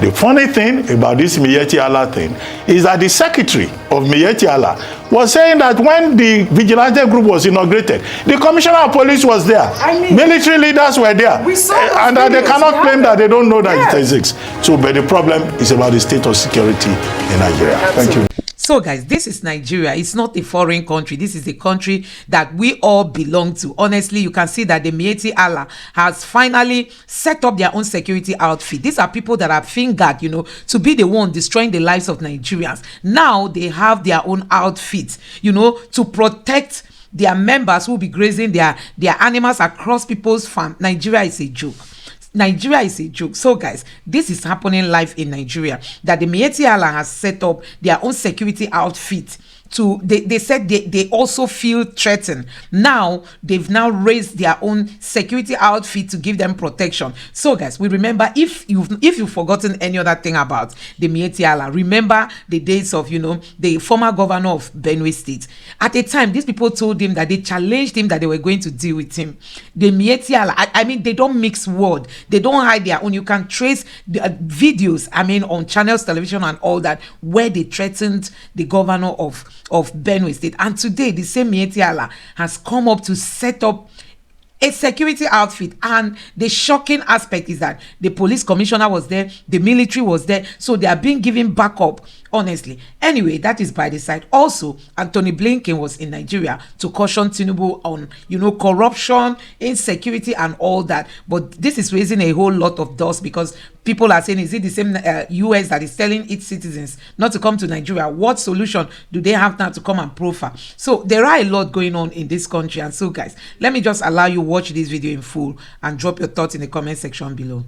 The funny thing about this Miyetti Allah thing is that the secretary of Miyetti Allah was saying that when the vigilante group was inaugurated, the commissioner of police was there. Military leaders were there. And that they cannot claim that they don't know that it exists. So, but the problem is about the state of security in Nigeria. Thank you. So guys, this is Nigeria. It's not a foreign country. This is a country that we all belong to. Honestly, you can see that the Miyetti Allah has finally set up their own security outfit. These are people that are fingered, you know, to be the one destroying the lives of Nigerians. Now they have their own outfit, you know, to protect their members who will be grazing their animals across people's farm. Nigeria is a joke. Nigeria is a joke. So guys, this is happening live in Nigeria, that the Miyetti Allah has set up their own security outfit to, they said they also feel threatened. Now they've now raised their own security outfit to give them protection. So guys, we remember, if you've forgotten any other thing about the Miyetti Allah, remember the days of, you know, the former governor of Benue State. At a time, these people told him that they challenged him that they were going to deal with him. The Miyetti Allah, I mean, they don't mix word, they don't hide their own. You can trace the videos, I mean, on channels, television and all that, where they threatened the governor of Benue State. And today, the same Miyetti Allah has come up to set up a security outfit. And the shocking aspect is that the police commissioner was there, the military was there, so they are being given backup, honestly. Anyway, that is by the side. Also, Anthony Blinken was in Nigeria to caution Tinubu on, you know, corruption, insecurity and all that. But this is raising a whole lot of dust, because people are saying, is it the same US that is telling its citizens not to come to Nigeria? What solution do they have now to come and profile? So there are a lot going on in this country. And so guys, let me just allow you watch this video in full and drop your thoughts in the comment section below.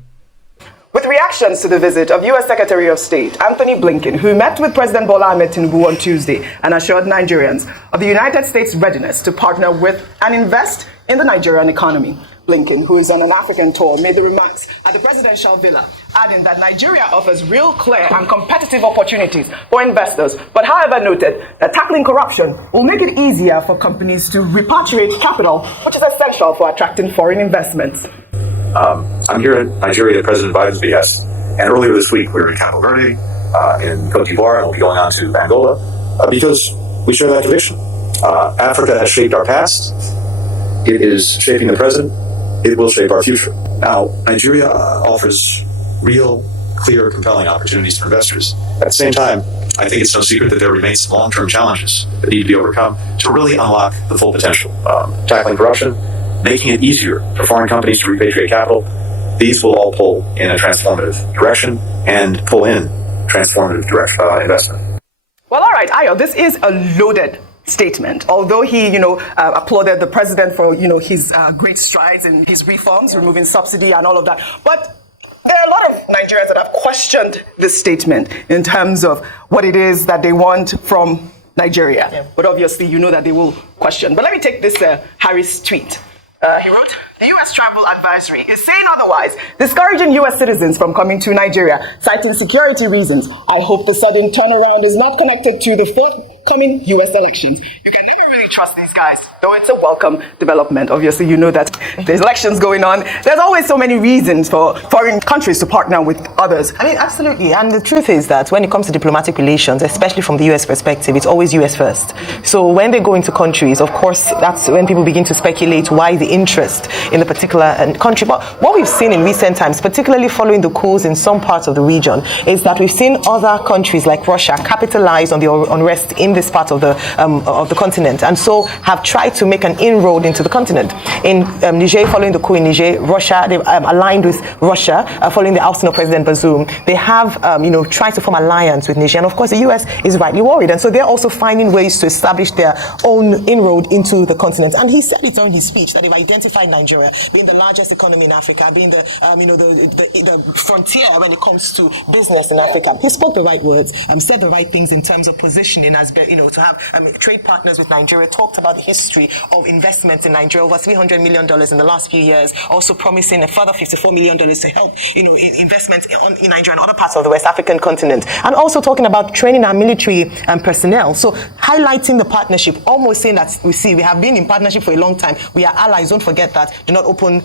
With reactions to the visit of U.S. Secretary of State Anthony Blinken, who met with President Bola Ahmed Tinubu on Tuesday and assured Nigerians of the United States' readiness to partner with and invest in the Nigerian economy. Blinken, who is on an African tour, made the remarks at the presidential villa, adding that Nigeria offers real, clear and competitive opportunities for investors, but however noted that tackling corruption will make it easier for companies to repatriate capital, which is essential for attracting foreign investments. I'm here in Nigeria at President Biden's behest, and earlier this week we were in Cabo Verde, in Cote d'Ivoire, and we'll be going on to Angola, because we share that conviction. Africa has shaped our past, it is shaping the present, it will shape our future. Now, Nigeria offers real, clear, compelling opportunities for investors. At the same time, I think it's no secret that there remains some long-term challenges that need to be overcome to really unlock the full potential. Tackling corruption, making it easier for foreign companies to repatriate capital, these will all pull in a transformative direction and pull in transformative investment. Well, all right, Ayo, this is a loaded statement. Although he, applauded the president for, his great strides in his reforms, removing subsidy and all of that. But there are a lot of Nigerians that have questioned this statement in terms of what it is that they want from Nigeria. Yeah. But obviously, you know that they will question. But let me take this Harris tweet. He wrote, the U.S. Travel Advisory is saying otherwise, discouraging U.S. citizens from coming to Nigeria, citing security reasons. I hope the sudden turnaround is not connected to the forthcoming U.S. elections. You can never really trust these guys, though it's a welcome development. Obviously, you know that there's elections going on. There's always so many reasons for foreign countries to partner with others. I mean, absolutely. And the truth is that when it comes to diplomatic relations, especially from the U.S. perspective, it's always U.S. first. So when they go into countries, of course, that's when people begin to speculate why the interest in the particular country. But what we've seen in recent times, particularly following the coups in some parts of the region, is that we've seen other countries like Russia capitalize on the unrest in this part of the continent, and so have tried to make an inroad into the continent. In Niger, following the coup in Niger, Russia, they've aligned with Russia following the ousting of President Bazoum. They have, tried to form alliance with Niger, and of course the US is rightly worried, and so they're also finding ways to establish their own inroad into the continent. And he said it during his speech that they've identified Nigeria being the largest economy in Africa, being the frontier when it comes to business in Africa. He spoke the right words, said the right things in terms of positioning as, to have trade partners with Nigeria, talked about the history of investments in Nigeria, over $300 million in the last few years, also promising a further $54 million to help, investments in Nigeria and other parts of the West African continent, and also talking about training our military personnel. So highlighting the partnership, almost saying that we have been in partnership for a long time. We are allies. Don't forget that. Do not open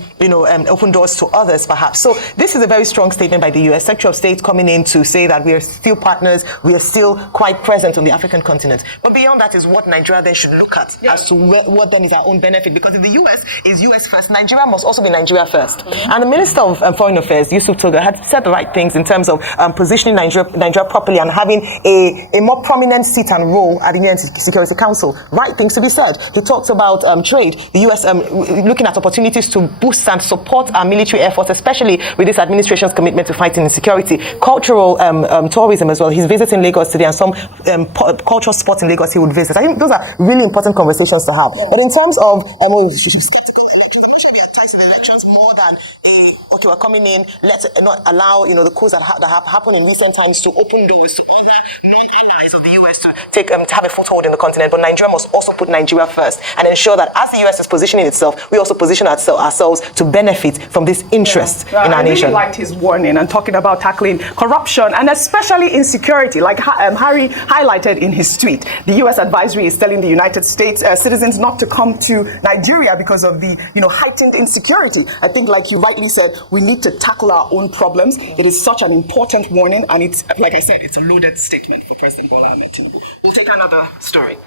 doors to others, perhaps. So this is a very strong statement by the U.S. Secretary of State coming in to say that we are still partners. We are still quite present on the African continent. But beyond that is what Nigeria then should look at as to what then is our own benefit. Because if the U.S. is U.S. first, Nigeria must also be Nigeria first. And the Minister of Foreign Affairs, Yusuf Toga, had said the right things in terms of positioning Nigeria properly and having a more prominent seat and role at the UN Security Council. Right things to be said. He talks about trade, the U.S. Looking at opportunities to boost and support our military efforts, especially with this administration's commitment to fighting insecurity. Cultural tourism as well. He's visiting Lagos today, and some cultural spots in Lagos he would visit. I think those are really important conversations to have. But in terms of elections more than okay, we're coming in, let's not allow the coups that have happened in recent times to open doors to other non-allies of the US to have a foothold in the continent. But Nigeria must also put Nigeria first and ensure that as the US is positioning itself, we also position ourselves to benefit from this interest in our nation. I really liked his warning and talking about tackling corruption and especially insecurity, like Harry highlighted in his tweet. The US advisory is telling the United States citizens not to come to Nigeria because of the heightened insecurity. I think, like you rightly said, we need to tackle our own problems. It is such an important warning, and it's, like I said, it's a loaded statement for President Bola Ahmed Tinubu. We'll take another story.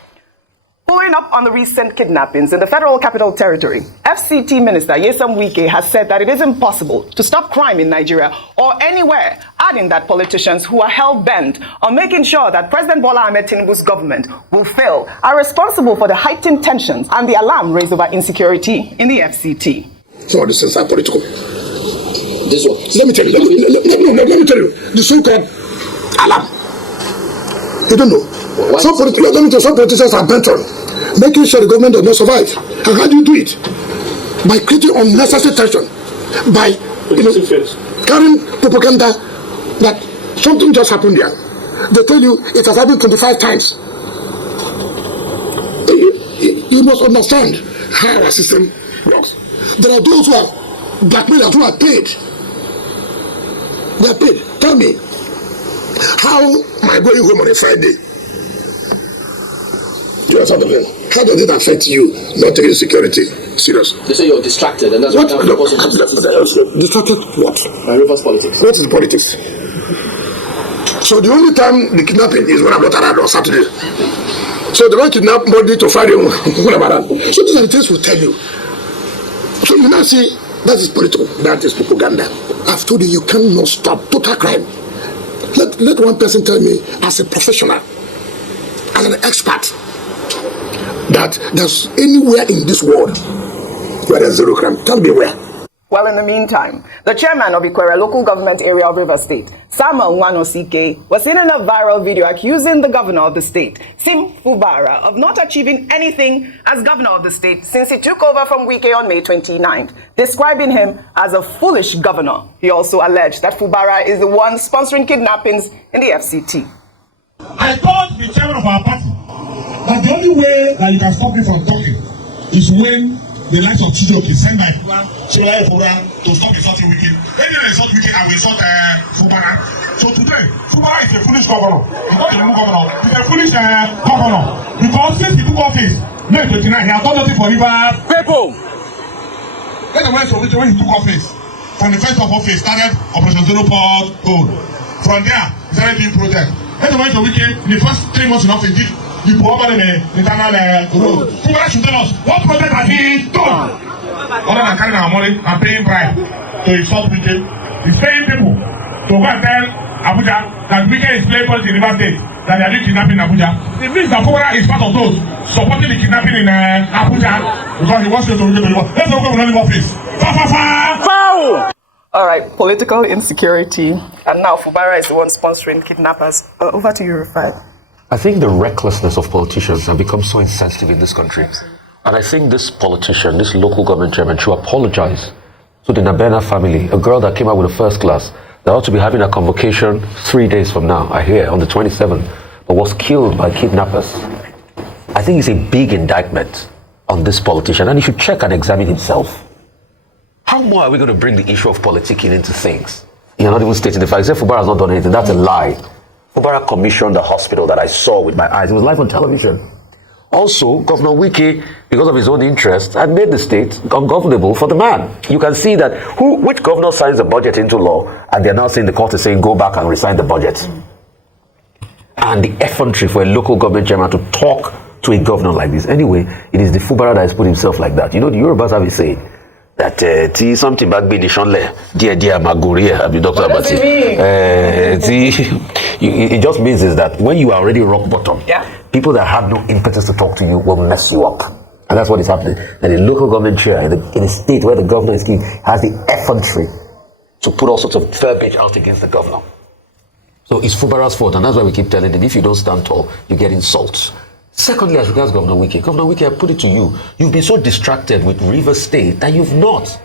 Following up on the recent kidnappings in the Federal Capital Territory, FCT Minister Nyesom Wike has said that it is impossible to stop crime in Nigeria or anywhere, adding that politicians who are hell-bent on making sure that President Bola Ahmed Tinubu's government will fail are responsible for the heightened tensions and the alarm raised over insecurity in the FCT. Some of these things are political. This one. Let me tell you. Let me tell you. The so-called alarm. You don't know. Some politicians are bent on making sure the government does not survive. And how do you do it? By creating unnecessary tension. By carrying propaganda that something just happened there. They tell you it has happened 25 times. You must understand how our system works. There are those who are blackmailers who are paid. They are paid. Tell me, how am I going home on a Friday? Do you understand the thing? How does it affect you not taking security serious? They say you're distracted, and that's what distracted what? Reverse politics. What is politics? So the only time the kidnapping is when I'm not around on Saturday. So they want to kidnap Monday to Friday when I'm around. So these are the things we'll tell you. So you now say that is political, that is propaganda. I've told you cannot stop total crime. Let one person tell me, as a professional, as an expert, that there's anywhere in this world where there's zero crime. Tell me where. Well, in the meantime, the chairman of Ikwere local government area of Rivers State, Samuel Nwanosike, was seen in a viral video accusing the governor of the state, Sim Fubara, of not achieving anything as governor of the state since he took over from Wike on May 29th, describing him as a foolish governor. He also alleged that Fubara is the one sponsoring kidnappings in the FCT. I told the chairman of our party that the only way that you can stop me from talking is when the likes of Chijoki sent by Fubara to stop insulting Wike. When you insult Wike, I will insult Fubara. So today, Fubara is a foolish governor. He's not a new governor. He's a foolish governor. Because since he took office, May 29, he has done nothing for Rivers people. Let the rest of Wike, when he took office, from the first of office, started Operation Zero Port Gold. From there, he started doing projects. Let the rest of Wike, in the first 3 months in office, did the over the internal road. Fubara should tell us what project has he done? Other than carrying our money and paying bribe to insult Wike, he's paying people to go and tell Abuja that Wike is playing politics in River State, that they are doing kidnapping in Abuja. It means that Fubara is part of those supporting the kidnapping in Abuja because he wants to go to the world. Let's go to the office. All right, political insecurity, and now Fubara is the one sponsoring kidnappers. Over to you, Rufai. I think the recklessness of politicians have become so insensitive in this country. And I think this politician, this local government chairman, should apologize to the Nabena family, a girl that came out with a first class, that ought to be having a convocation 3 days from now, I hear, on the 27th, but was killed by kidnappers. I think it's a big indictment on this politician, and he should check and examine himself. How more are we going to bring the issue of politicking into things? You're not even stating the fact. If Fubara has not done anything, that's a lie. Fubara commissioned the hospital that I saw with my eyes. It was live on television. Also, Governor Wike, because of his own interest, had made the state ungovernable for the man. You can see that which governor signs the budget into law, and they're now saying the court is saying go back and resign the budget. And the effrontery for a local government chairman to talk to a governor like this. Anyway, it is the Fubara that has put himself like that. You know, the Yorubas have a saying that something back be the shonle, dear maguria, have you Dr. Abati? It just means is that when you are already rock bottom, people that have no impetus to talk to you will mess you up. And that's what is happening. And the local government chair in a state where the governor is has the effrontery to put all sorts of verbiage out against the governor. So it's Fubara's fault, and that's why we keep telling him, if you don't stand tall, you get insults. Secondly, as regards Governor Wike, I put it to you, you've been so distracted with Rivers State that you've not.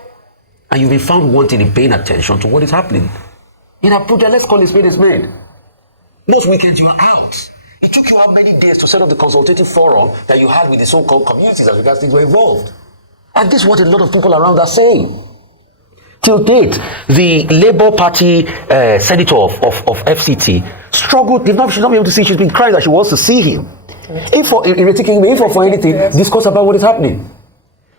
And you've been found wanting in paying attention to what is happening. In Abuja, let's call it spade a spade. Most weekends you're out. It took you how many days to set up the consultative forum that you had with the so-called communities as regards things were involved. And this is what a lot of people around are saying. Till date, the Labour Party senator of FCT struggled. She's not been able to see. She's been crying that she wants to see him. If for anything, discuss about what is happening.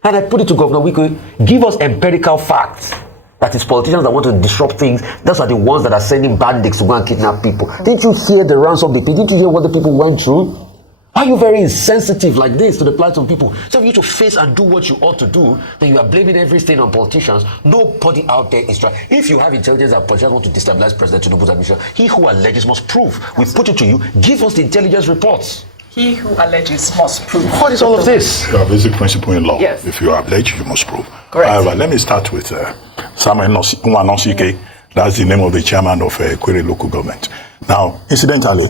And I put it to Governor Wike, give us empirical facts. That is, politicians that want to disrupt things, those are the ones that are sending bandits to go and kidnap people. Didn't you hear the ransom they paid? Didn't you hear what the people went through? Are you very insensitive like this to the plight of people? So for you to face and do what you ought to do, then you are blaming everything on politicians. Nobody out there is trying. If you have intelligence that politicians want to destabilize President Tinubu's administration, he who alleges must prove. We put it to you, give us the intelligence reports. He who alleges must prove. What is all of this? You have basic principle in law. Yes. If you allege, you must prove. Correct. However, let me start with Samuel Nwanosike. That's the name of the chairman of Kwere local government. Now, incidentally,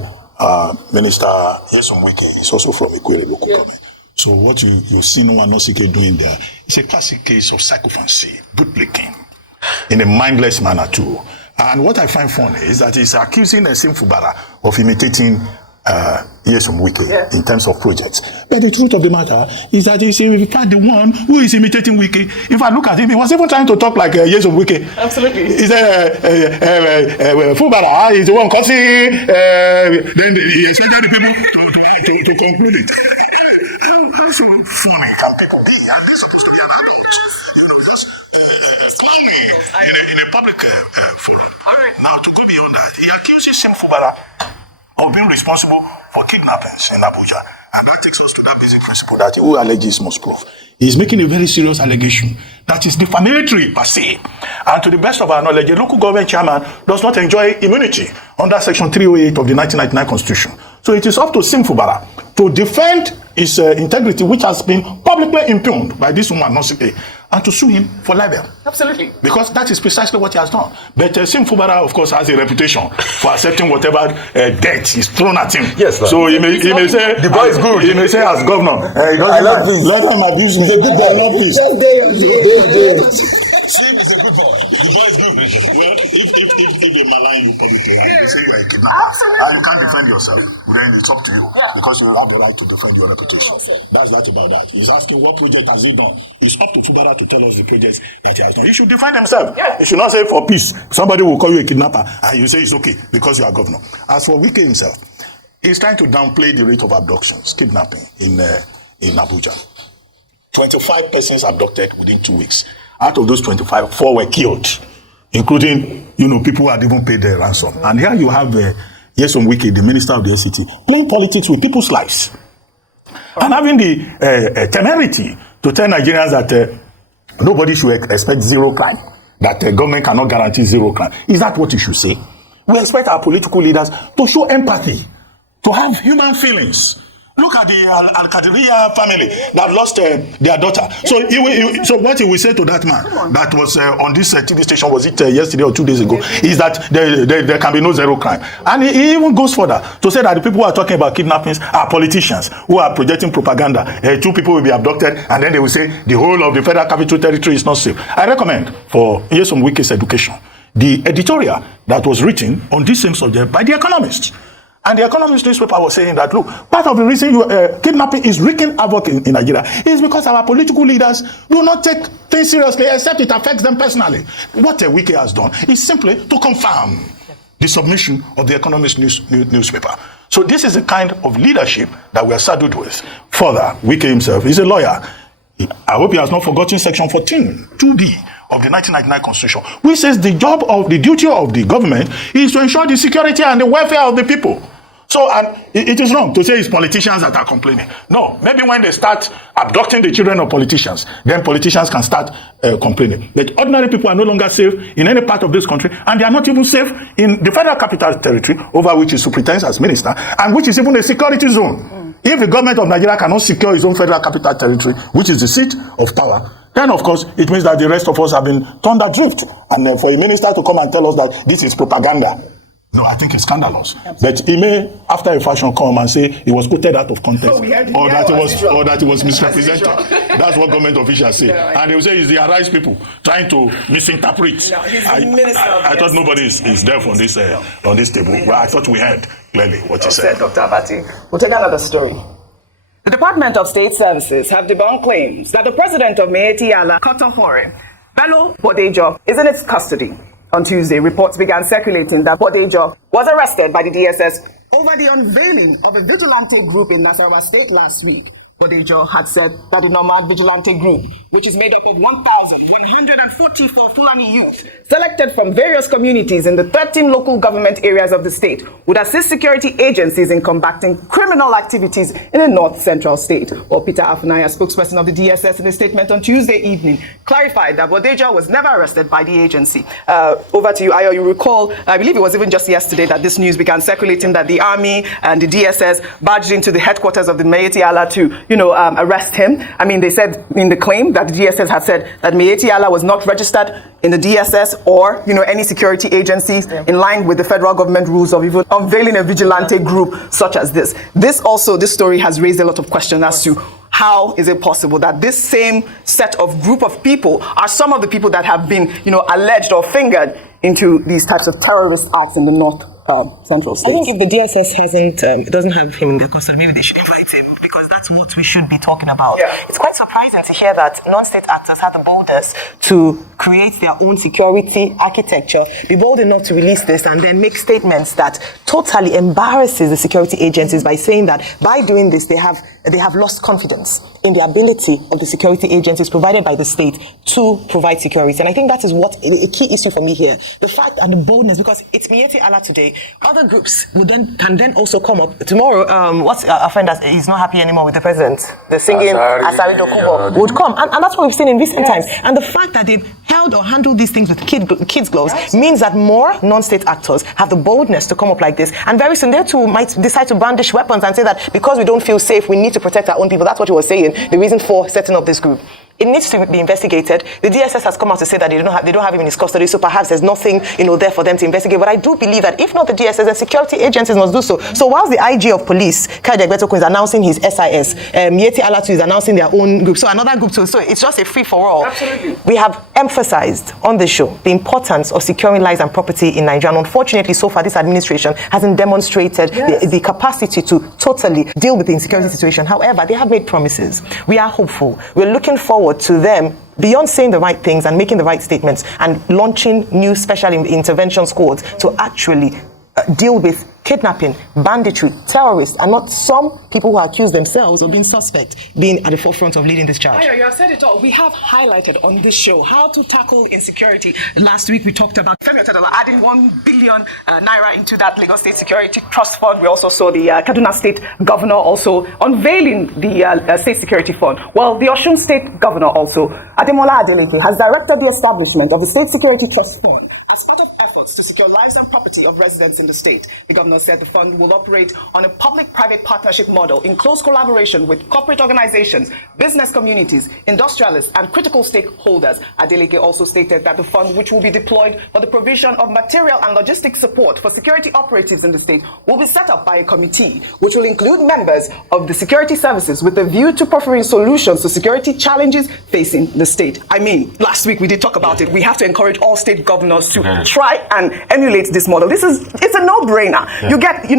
Minister Nyesom Wike is also from Kwere local government. So what you see Nwanosike doing there is a classic case of sycophancy, bootlicking, in a mindless manner too. And what I find funny is that he's accusing Sim Fubara of imitating Nyesom Wike in terms of projects. But the truth of the matter is that he's in fact the one who is imitating Wike. If I look at him, he was even trying to talk like Nyesom Wike. Absolutely. He said, Fubara is the one causing, then he expected the people to conclude it. That's so funny can people be? And they're supposed to be an adult. You know, just clowning in a public forum. Now, to go beyond that, he accuses Sim Fubara of being responsible for kidnappings in Abuja. And that takes us to that basic principle that who alleges must prove. He's making a very serious allegation that is defamatory per se. And to the best of our knowledge, a local government chairman does not enjoy immunity under Section 308 of the 1999 Constitution. So it is up to Sim Fubara to defend his integrity, which has been publicly impugned by this woman, Nosike, and to sue him for libel. Absolutely. Because that is precisely what he has done. But Sim Fubara, of course, has a reputation for accepting whatever debt is thrown at him. Yes, sir. So he may say, the boy is good. He may say, as governor, I love this. Let him abuse me. I love this. Sim is a good boy. The boy is good. Well, if they malign you publicly, and they say you are a kidnapper, and you can't defend yourself, then it's up to you. Because you have the right to defend your reputation. That's that about that. He's asking what project has he done. It's up to Fubara to tell us the projects that he has done. He should defend himself. He should not say for peace. Somebody will call you a kidnapper, and you say it's okay because you are governor. As for Wike himself, he's trying to downplay the rate of abductions, kidnapping in Abuja. 25 persons abducted within 2 weeks. Out of those 25, 4 were killed, including, people who had even paid their ransom. And here you have Nyesom Wike, the minister of the SCT, playing politics with people's lives. And having the temerity to tell Nigerians that nobody should expect zero crime, that the government cannot guarantee zero crime. Is that what you should say? We expect our political leaders to show empathy, to have human feelings. Look at the Al-Qadiriya family that lost their daughter. So what he will say to that man that was on this TV station, was it yesterday or 2 days ago, is that there can be no zero crime. And he even goes further to say that the people who are talking about kidnappings are politicians who are projecting propaganda. 2 people will be abducted, and then they will say the whole of the Federal Capital Territory is not safe. I recommend for Nyesom Wike's education the editorial that was written on this same subject by The Economist. And The Economist newspaper was saying that, look, part of the reason kidnapping is wreaking havoc in Nigeria is because our political leaders do not take things seriously, except it affects them personally. What Wike has done is simply to confirm the submission of the Economist newspaper. So this is the kind of leadership that we are saddled with. Further, Wike himself is a lawyer. I hope he has not forgotten Section 14, 2B of the 1999 Constitution, which says the duty of the government is to ensure the security and the welfare of the people. So, and it is wrong to say it's politicians that are complaining. No, maybe when they start abducting the children of politicians, then politicians can start complaining. But ordinary people are no longer safe in any part of this country, and they are not even safe in the Federal Capital Territory, over which he superintends as minister, and which is even a security zone. If the government of Nigeria cannot secure its own Federal Capital Territory, which is the seat of power, then of course it means that the rest of us have been turned adrift. And for a minister to come and tell us that this is propaganda, no, I think it's scandalous. But he may, after a fashion, come and say he was quoted out of context, or that it was misrepresented. That's what government officials say. Yeah, and they will say it's the arise people trying to misinterpret. No, I thought nobody is there on this table. Well, I thought we heard clearly what you said. Dr. Abati. We'll take another story. The Department of State Services have debunked claims that the president of Miyetti Allah, Kotofore, Bello Bodejo, is in its custody. On Tuesday, reports began circulating that Bodejo was arrested by the DSS over the unveiling of a vigilante group in Nasarawa State last week. Bodejo had said that the Nomad Vigilante Group, which is made up of 1,144 Fulani youth, selected from various communities in the 13 local government areas of the state, would assist security agencies in combating criminal activities in the north-central state. Well, Peter Afunaya, spokesperson of the DSS, in a statement on Tuesday evening, clarified that Bodejo was never arrested by the agency. Over to you, Ayo. You recall, I believe it was even just yesterday that this news began circulating that the army and the DSS barged into the headquarters of the Miyetti Allah to arrest him. I mean, they said in the claim that the DSS had said that Miyetti Allah was not registered in the DSS or, any security agencies in line with the federal government rules of even unveiling a vigilante group such as this. This story has raised a lot of questions as to how is it possible that this same set of group of people are some of the people that have been, alleged or fingered into these types of terrorist acts in the north central states. I think if the DSS doesn't have him in their custody, maybe they should invite him, because that's what we should be talking about. Yeah. It's quite surprising to hear that non-state actors have the boldness to create their own security architecture, be bold enough to release this, and then make statements that totally embarrasses the security agencies by saying that by doing this, they have lost confidence in the ability of the security agencies provided by the state to provide security. And I think that is what a key issue for me here. The fact and the boldness, because it's Miyetti Allah today. Other groups can then also come up. Tomorrow, what's our friend that is not happy anymore with the president? The singing Asari Dokubo would come. And that's what we've seen in recent times. And the fact that they've held or handled these things with kids' gloves means that more non-state actors have the boldness to come up like this. And very soon they too might decide to brandish weapons and say that because we don't feel safe, we need to protect our own people. That's what he was saying, the reason for setting up this group. It needs to be investigated. The DSS has come out to say that they don't have him in his custody, so perhaps there's nothing, there for them to investigate. But I do believe that if not the DSS, then security agencies must do so. So whilst the IG of police, Kayode Egbetokun, is announcing his SIS, Miyetti Allah too is announcing their own group. So another group too. So it's just a free for all. Absolutely. We have emphasized on the show the importance of securing lives and property in Nigeria. And unfortunately, so far this administration hasn't demonstrated the capacity to totally deal with the insecurity situation. However, they have made promises. We are hopeful. We're looking forward to them, beyond saying the right things and making the right statements, and launching new special intervention squads to actually deal with kidnapping, banditry, terrorists, and not some people who accuse themselves of being suspect being at the forefront of leading this charge. You have said it all. We have highlighted on this show how to tackle insecurity. Last week we talked about Femi Otedola adding 1 billion naira into that Lagos State Security Trust Fund. We also saw the Kaduna State Governor also unveiling the State Security Fund. Well, the Osun State Governor also, Ademola Adeleke, has directed the establishment of the State Security Trust Fund as part of efforts to secure lives and property of residents in the state. The governor said the fund will operate on a public-private partnership model in close collaboration with corporate organizations, business communities, industrialists, and critical stakeholders. Adeleke also stated that the fund, which will be deployed for the provision of material and logistic support for security operatives in the state, will be set up by a committee, which will include members of the security services with a view to proffering solutions to security challenges facing the state. I mean, last week we did talk about it. We have to encourage all state governors to try and emulate this model. It's a no-brainer. You get,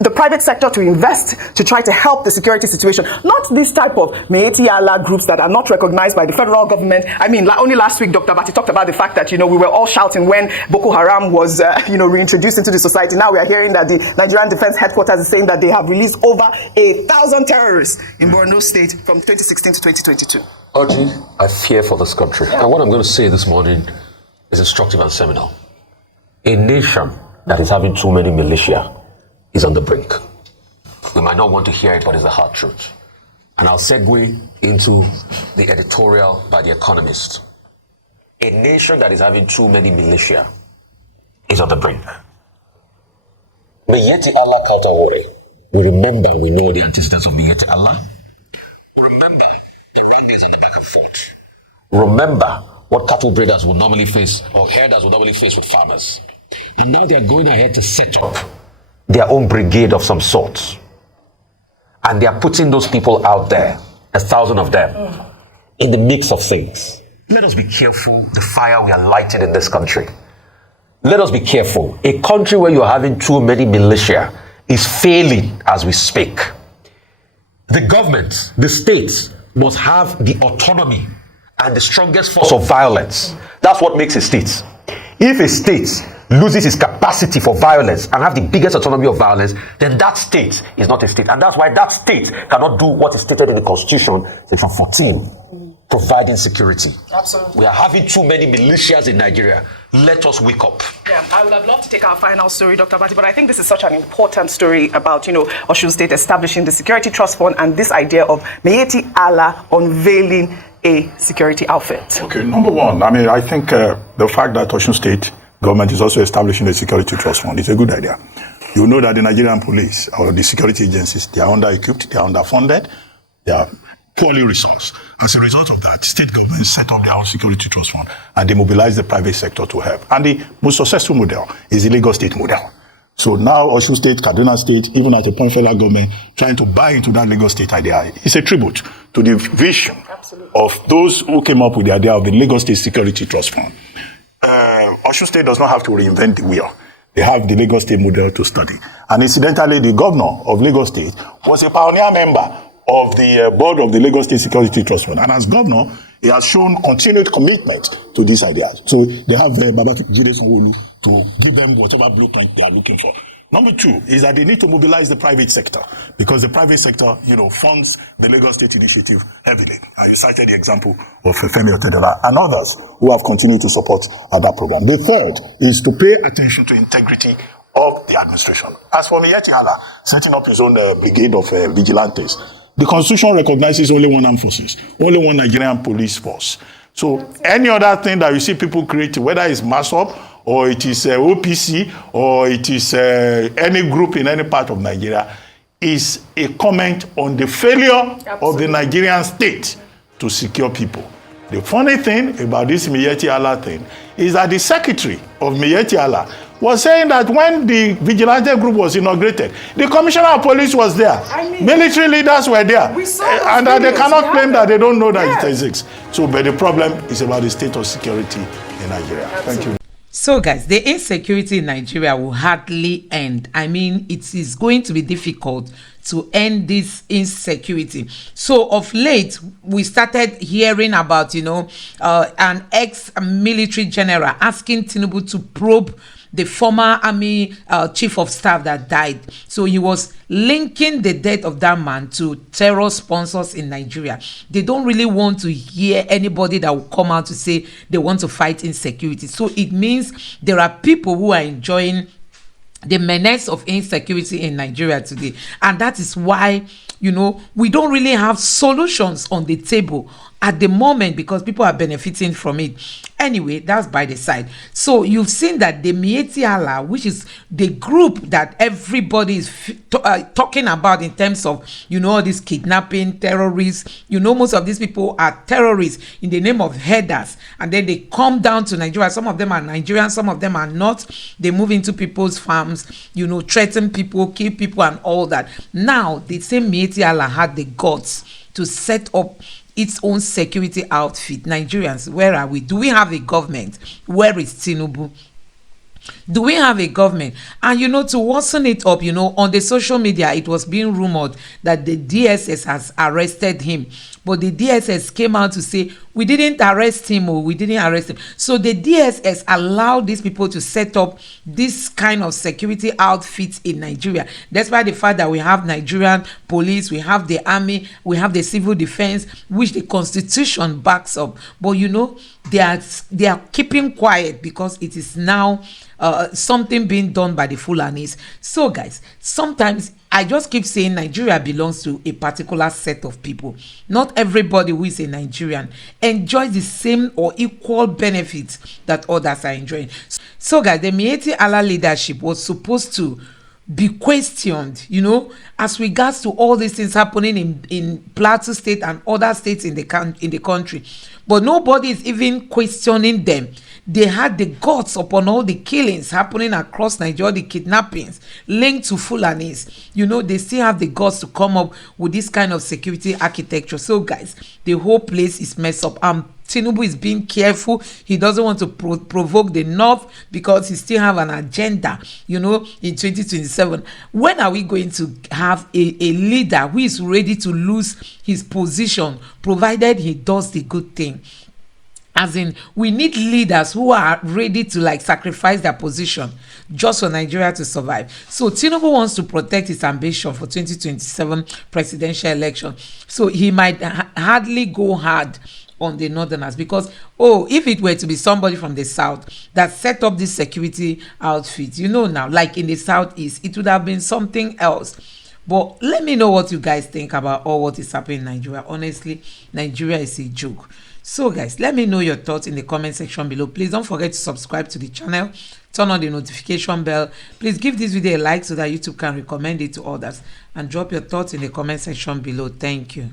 the private sector to invest to try to help the security situation, not this type of Miyetti Allah groups that are not recognized by the federal government. I mean, only last week, Dr. Bati talked about the fact that, we were all shouting when Boko Haram was, reintroduced into the society. Now we are hearing that the Nigerian Defense Headquarters is saying that they have released over 1,000 terrorists in Borno State from 2016 to 2022. Audrey, I fear for this country. Yeah. And what I'm going to say this morning is instructive and seminal. A nation that is having too many militia is on the brink. We might not want to hear it, but it's the hard truth. And I'll segue into the editorial by The Economist. A nation that is having too many militia is on the brink. Miyetti Allah Kautawore. We remember, we know the antecedents of Miyetti Allah. We remember the wranglings and the back and forth. Remember what cattle breeders would normally face, or herders would normally face with farmers. And now they're going ahead to set up their own brigade of some sort. And they are putting those people out there, 1,000 of them, in the mix of things. Let us be careful the fire we are lighting in this country. Let us be careful. A country where you're having too many militia is failing as we speak. The government, the states, must have the autonomy and the strongest force of violence. That's what makes a state. If a state loses its capacity for violence and have the biggest autonomy of violence, then that state is not a state. And that's why that state cannot do what is stated in the Constitution, Section 14, providing security. Absolutely. We are having too many militias in Nigeria. Let us wake up. Yeah, I would have loved to take our final story, Dr. Bati, but I think this is such an important story about, Osun State establishing the Security Trust Fund and this idea of Miyetti Allah unveiling a security outfit. Okay, number one, I think the fact that Osun State government is also establishing a security trust fund is a good idea. You know that the Nigerian police or the security agencies, they are under-equipped, they are underfunded, they are poorly resourced. As a result of that, state governments set up their own security trust fund and they mobilize the private sector to help. And the most successful model is the Lagos State model. So now Osun State, Kaduna State, even at a point federal government trying to buy into that Lagos State idea. It's a tribute to the vision of those who came up with the idea of the Lagos State Security Trust Fund. Osun State does not have to reinvent the wheel. They have the Lagos State model to study. And incidentally, the governor of Lagos State was a pioneer member of the board of the Lagos State Security Trust Fund. And as governor, he has shown continued commitment to these ideas. So they have Babajide Sanwo-Olu to give them whatever blueprint they are looking for. Number two is that they need to mobilize the private sector because the private sector, funds the Lagos State Initiative heavily. I cited the example of Femi Otedola and others who have continued to support that program. The third is to pay attention to integrity of the administration. As for Miyetti Allah setting up his own brigade of vigilantes, the Constitution recognizes only one armed forces, only one Nigerian police force. So any other thing that you see people create, whether it's MASOP or it is OPC or it is any group in any part of Nigeria, is a comment on the failure of the Nigerian state to secure people. The funny thing about this Miyetti Allah thing is that the secretary of Miyetti Allah was saying that when the vigilante group was inaugurated, the commissioner of police was there. Military leaders were there. And that they cannot claim that they don't know that it exists. So, but the problem is about the state of security in Nigeria. Thank you. So guys, the insecurity in Nigeria will hardly end. It is going to be difficult to end this insecurity. So of late, we started hearing about, an ex-military general asking Tinubu to probe the former army chief of staff that died. So he was linking the death of that man to terror sponsors in Nigeria. They don't really want to hear anybody that will come out to say they want to fight insecurity. So it means there are people who are enjoying the menace of insecurity in Nigeria today. And that is why, we don't really have solutions on the table at the moment because people are benefiting from it. Anyway, that's by the side. So you've seen that the Miyetti Allah, which is the group that everybody is talking about in terms of, all these kidnapping, terrorists, most of these people are terrorists in the name of headers. And then they come down to Nigeria. Some of them are Nigerian, some of them are not. They move into people's farms, threaten people, kill people and all that. Now, the same Miyetti Allah had the guts to set up its own security outfit. Nigerians, where are we? Do we have a government? Where is Tinubu? Do we have a government? And to worsen it up, on the social media, it was being rumored that the DSS has arrested him. But the DSS came out to say, we didn't arrest him, or we didn't arrest him. So the DSS allowed these people to set up this kind of security outfits in Nigeria. Despite the fact that we have Nigerian police, we have the army, we have the civil defense, which the constitution backs up. But they are keeping quiet because it is now something being done by the Fulanis. So guys, sometimes I just keep saying Nigeria belongs to a particular set of people. Not everybody who is a Nigerian enjoys the same or equal benefits that others are enjoying. So guys, the Miyetti Allah leadership was supposed to be questioned, as regards to all these things happening in Plateau State and other states in the country. But nobody is even questioning them. They had the guts upon all the killings happening across Nigeria, the kidnappings linked to Fulanis. They still have the guts to come up with this kind of security architecture. So guys, the whole place is messed up. Tinubu is being careful. He doesn't want to provoke the North because he still have an agenda, in 2027. When are we going to have a leader who is ready to lose his position, provided he does the good thing? As in, we need leaders who are ready to sacrifice their position just for Nigeria to survive. So Tinubu wants to protect his ambition for 2027 presidential election. So he might hardly go hard on the northerners because, if it were to be somebody from the south that set up this security outfit, now, like in the southeast, it would have been something else. But let me know what you guys think about all what is happening in Nigeria. Honestly, Nigeria is a joke. So guys, let me know your thoughts in the comment section below. Please don't forget to subscribe to the channel, turn on the notification bell. Please give this video a like so that YouTube can recommend it to others, and drop your thoughts in the comment section below. Thank you.